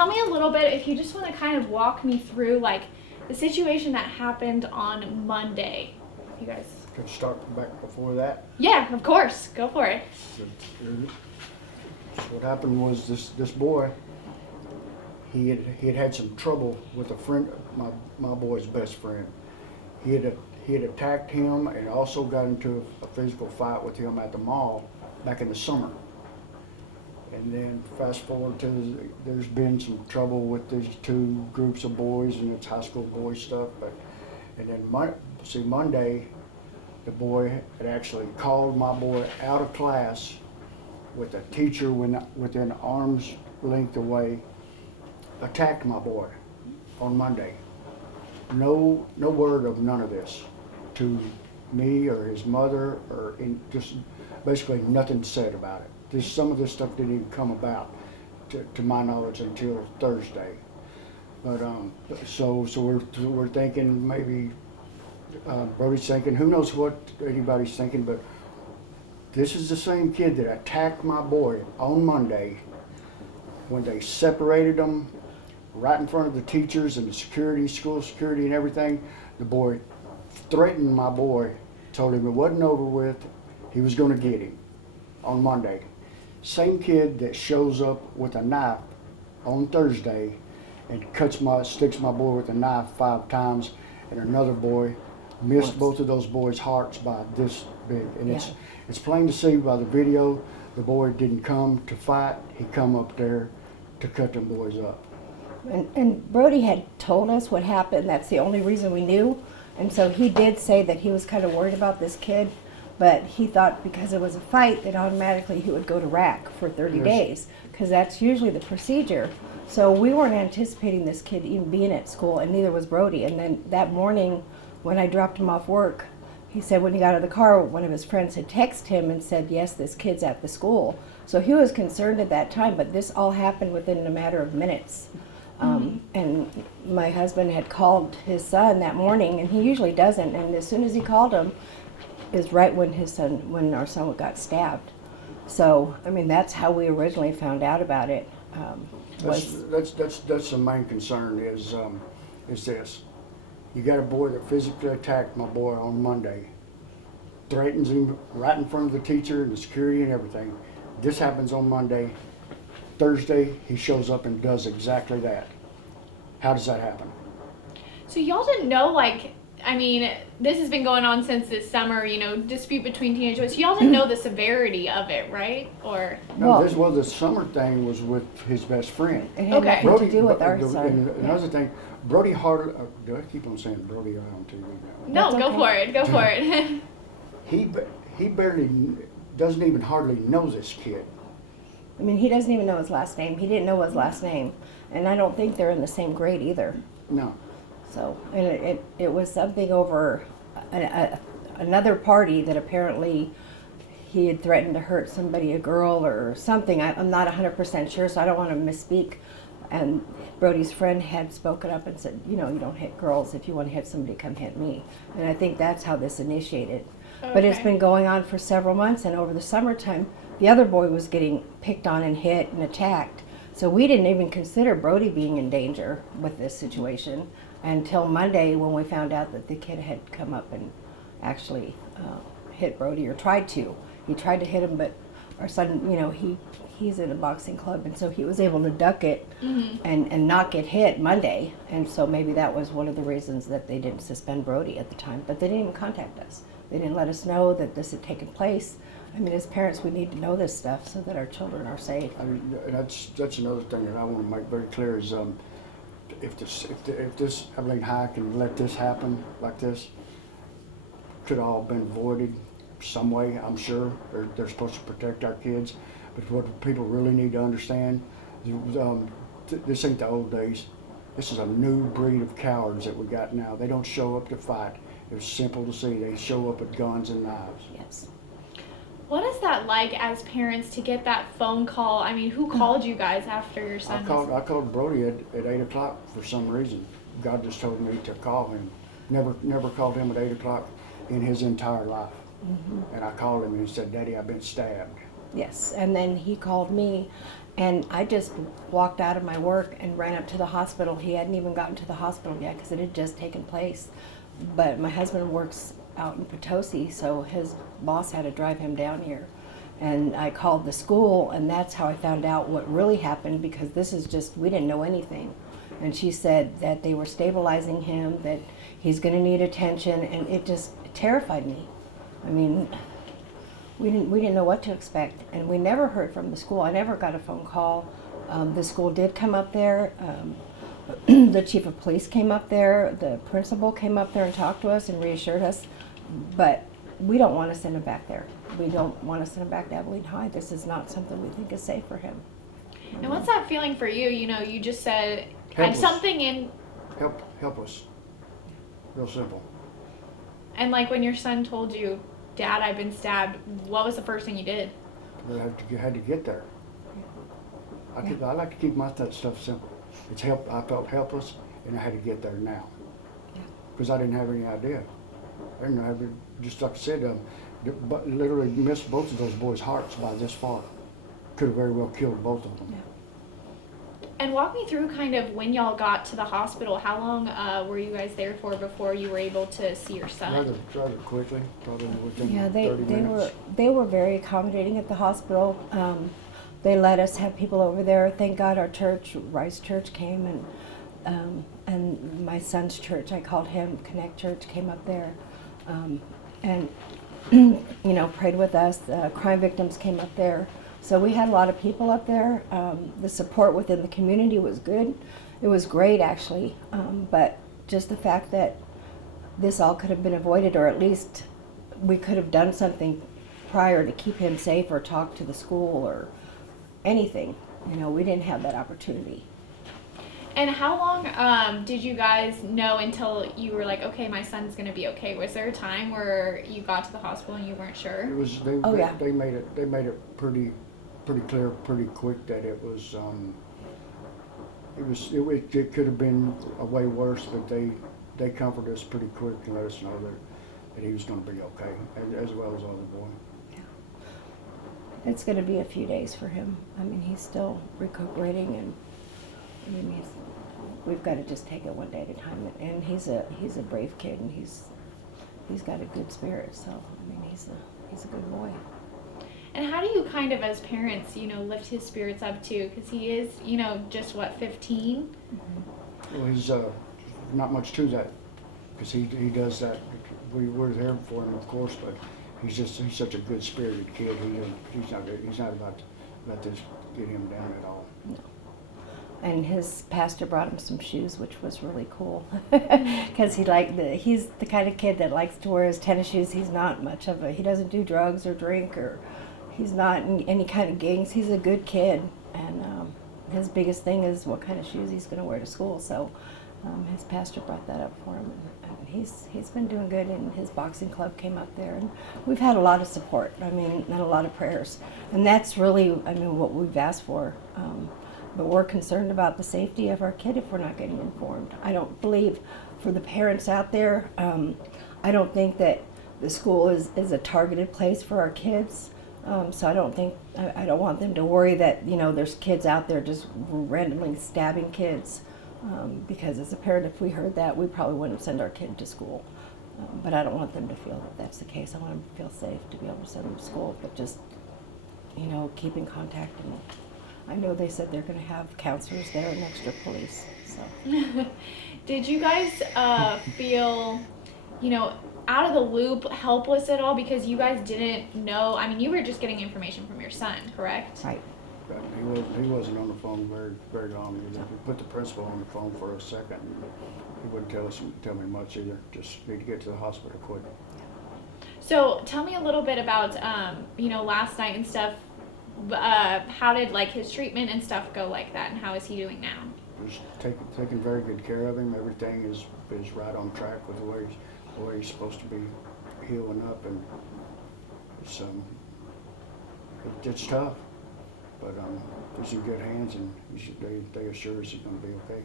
tell me a little bit, if you just want to kind of walk me through, like, the situation that happened on Monday. You guys. Can I start back before that? Yeah, of course. Go for it. So what happened was this boy, he had some trouble with a friend, my boy's best friend. He had attacked him and also got into a physical fight with him at the mall back in the summer. And then fast forward to there's been some trouble with these two groups of boys, and it's high school boy stuff. And then Monday, the boy had actually called my boy out of class with a teacher within arm's length away, attacked my boy on Monday. No word of none of this to me or his mother, or just basically nothing said about it. Some of this stuff didn't even come about, to my knowledge, until Thursday. But so we're thinking maybe Brody's thinking, who knows what anybody's thinking, but this is the same kid that attacked my boy on Monday when they separated them right in front of the teachers and the security, school security and everything. The boy threatened my boy, told him it wasn't over with, he was going to get him on Monday. Same kid that shows up with a knife on Thursday and sticks my boy with a knife 5 times, and another boy missed both of those boys' hearts by this big. And it's plain to see by the video, the boy didn't come to fight, he come up there to cut them boys up. And Brody had told us what happened. That's the only reason we knew. And so he did say that he was kind of worried about this kid, but he thought because it was a fight that automatically he would go to RAC for 30 days, because that's usually the procedure. So we weren't anticipating this kid even being at school, and neither was Brody. And then that morning when I dropped him off work, he said when he got out of the car, one of his friends had texted him and said, yes, this kid's at the school. So he was concerned at that time, but this all happened within a matter of minutes. And my husband had called his son that morning, and he usually doesn't, and as soon as he called him is right when our son got stabbed. So I mean, that's how we originally found out about it. That's the main concern is this. You got a boy that physically attacked my boy on Monday, threatens him right in front of the teacher and the security and everything. This happens on Monday. Thursday, he shows up and does exactly that. How does that happen? So y'all didn't know, like, I mean, this has been going on since this summer, dispute between teenage boys. Y'all didn't know the severity of it, right? Or no, the summer thing was with his best friend. It had nothing to do with our son. And another thing, Brody hardly, do I keep on saying Brody on TV now? No, go for it. Go for it. He barely, doesn't even hardly know this kid. I mean, he doesn't even know his last name. He didn't know his last name. And I don't think they're in the same grade either. No. So, and it was something over another party that apparently he had threatened to hurt somebody, a girl or something. I'm not 100% sure, so I don't want to misspeak. And Brody's friend had spoken up and said, you don't hit girls. If you want to hit somebody, come hit me. And I think that's how this initiated. Okay. But it's been going on for several months, and over the summertime, the other boy was getting picked on and hit and attacked. So we didn't even consider Brody being in danger with this situation until Monday, when we found out that the kid had come up and actually hit Brody, or tried to. He tried to hit him, but our son, he's in a boxing club, and so he was able to duck it and not get hit Monday. And so maybe that was one of the reasons that they didn't suspend Brody at the time. But they didn't even contact us. They didn't let us know that this had taken place. I mean, as parents, we need to know this stuff so that our children are safe. I mean, that's another thing that I want to make very clear is if this Abilene High can let this happen like this, could have all been avoided some way. I'm sure they're supposed to protect our kids, but what people really need to understand is this ain't the old days. This is a new breed of cowards that we got now. They don't show up to fight. It's simple to see. They show up with guns and knives. Yes. What is that like as parents to get that phone call? I mean, who called you guys after your son? I called Brody at 8 o'clock for some reason. God just told me to call him. Never called him at 8 o'clock in his entire life. And I called him and he said, Daddy, I've been stabbed. Yes, and then he called me And I just walked out of my work and ran up to the hospital. He hadn't even gotten to the hospital yet because it had just taken place. But my husband works out in Potosi, so his boss had to drive him down here. And I called the school, and that's how I found out what really happened, because this is just, we didn't know anything. And she said that they were stabilizing him, that he's going to need attention, and it just terrified me. I mean, we didn't know what to expect, and we never heard from the school. I never got a phone call. The school did come up there. The chief of police came up there. The principal came up there and talked to us and reassured us. But we don't want to send him back there. We don't want to send him back to Abilene High. This is not something we think is safe for him. And what's that feeling for you? You know, you just said had Helpless. something in, Helpless. Real simple. and like when your son told you, Dad, I've been stabbed, what was the first thing you did? But I had to get there. I like to keep my stuff simple. I felt helpless, and I had to get there now. Because I didn't have any idea. I didn't have, just like I said, but literally missed both of those boys' hearts by this far. Could have very well killed both of them. Yeah. And walk me through kind of when y'all got to the hospital. How long were you guys there for before you were able to see your son? Rather quickly, probably within Yeah, 30 minutes. they were very accommodating at the hospital. They let us have people over there. Thank God our church, Rice Church, came, and my son's church, I called him Connect Church, came up there, and you know, prayed with us. Crime victims came up there. So we had a lot of people up there. The support within the community was good. It was great, actually. But just the fact that this all could have been avoided, or at least we could have done something prior to keep him safe, or talk to the school, or anything. You know, we didn't have that opportunity. And how long did you guys know until you were like, okay, my son's gonna be okay? Was there a time where you got to the hospital and you weren't sure? It was Oh, yeah. they made it pretty clear pretty quick that it could have been a way worse, but they comforted us pretty quick and let us know that he was going to be okay, as well as the other boy. It's going to be a few days for him. I mean, he's still recuperating, and I mean, we've got to just take it one day at a time. And he's a brave kid, and he's got a good spirit. So I mean, he's a good boy. And how do you kind of, as parents, you know, lift his spirits up too? Because he is, you know, just what, 15? Well, he's not much to that, because he does that. We're there for him, of course, but he's such a good spirited kid. He's not about to let this get him down at all. No. And his pastor brought him some shoes, which was really cool, because he's the kind of kid that likes to wear his tennis shoes. He's not much of he doesn't do drugs or drink, or he's not in any kind of gangs. He's a good kid, and his biggest thing is what kind of shoes he's going to wear to school. So his pastor brought that up for him, and he's been doing good. And his boxing club came up there, and we've had a lot of support. I mean, and a lot of prayers, and that's really, I mean, what we've asked for. But we're concerned about the safety of our kid if we're not getting informed. I don't believe, for the parents out there, I don't think that the school is a targeted place for our kids. So I don't want them to worry that, you know, there's kids out there just randomly stabbing kids. Because as a parent, if we heard that, we probably wouldn't send our kid to school. But I don't want them to feel that that's the case. I want them to feel safe to be able to send them to school, but just, you know, keep in contact. And I know they said they're going to have counselors there and extra police. So. Did you guys feel, you know, out of the loop, helpless at all, because you guys didn't know? I mean, you were just getting information from your son, correct? Right. He wasn't on the phone very long either. We put the principal on the phone for a second. He wouldn't tell me much either. Just need to get to the hospital quick. So tell me a little bit about, you know, last night and stuff. How did like his treatment and stuff go like that, and how is he doing now? Just taking very good care of him. Everything is right on track with the way he's supposed to be healing up, and it's tough, but he's in good hands, and they assure us he's going to be okay.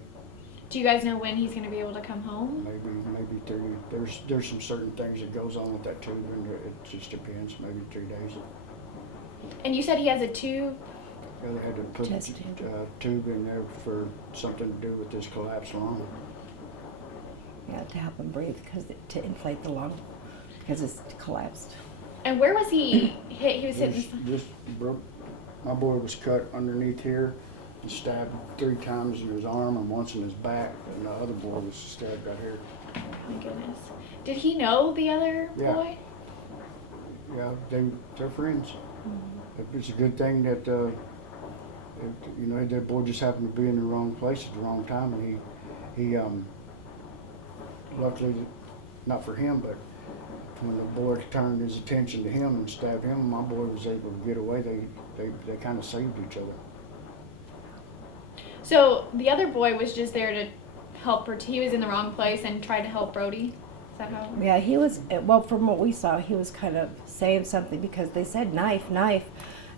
Do you guys know when he's going to be able to come home? Maybe 30. There's some certain things that goes on with that tube, and it just depends. Maybe 3 days. And you said he has a tube? Yeah, they had to put Chest a tube in there for something to do with this collapsed lung. Yeah, to help him breathe, to inflate the lung, because it's collapsed. And where was he hit? He was hitting. This broke. My boy was cut underneath here and stabbed 3 times in his arm and once in his back, and the other boy was stabbed right here. Oh my goodness. Did he know the other Yeah. boy? Yeah, they're friends. It's a good thing that that boy just happened to be in the wrong place at the wrong time, and he luckily, not for him, but when the boy turned his attention to him and stabbed him, my boy was able to get away. They kind of saved each other. So the other boy was just there to help her. He was in the wrong place and tried to help Brody. Is that how? Yeah, he was, well, from what we saw, he was kind of saying something because they said knife, knife.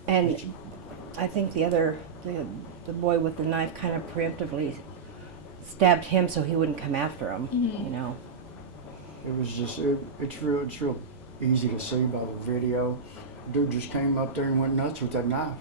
And I think the boy with the knife kind of preemptively stabbed him so he wouldn't come after him, you know. It was just, it's real easy to see by the video. Dude just came up there and went nuts with that knife.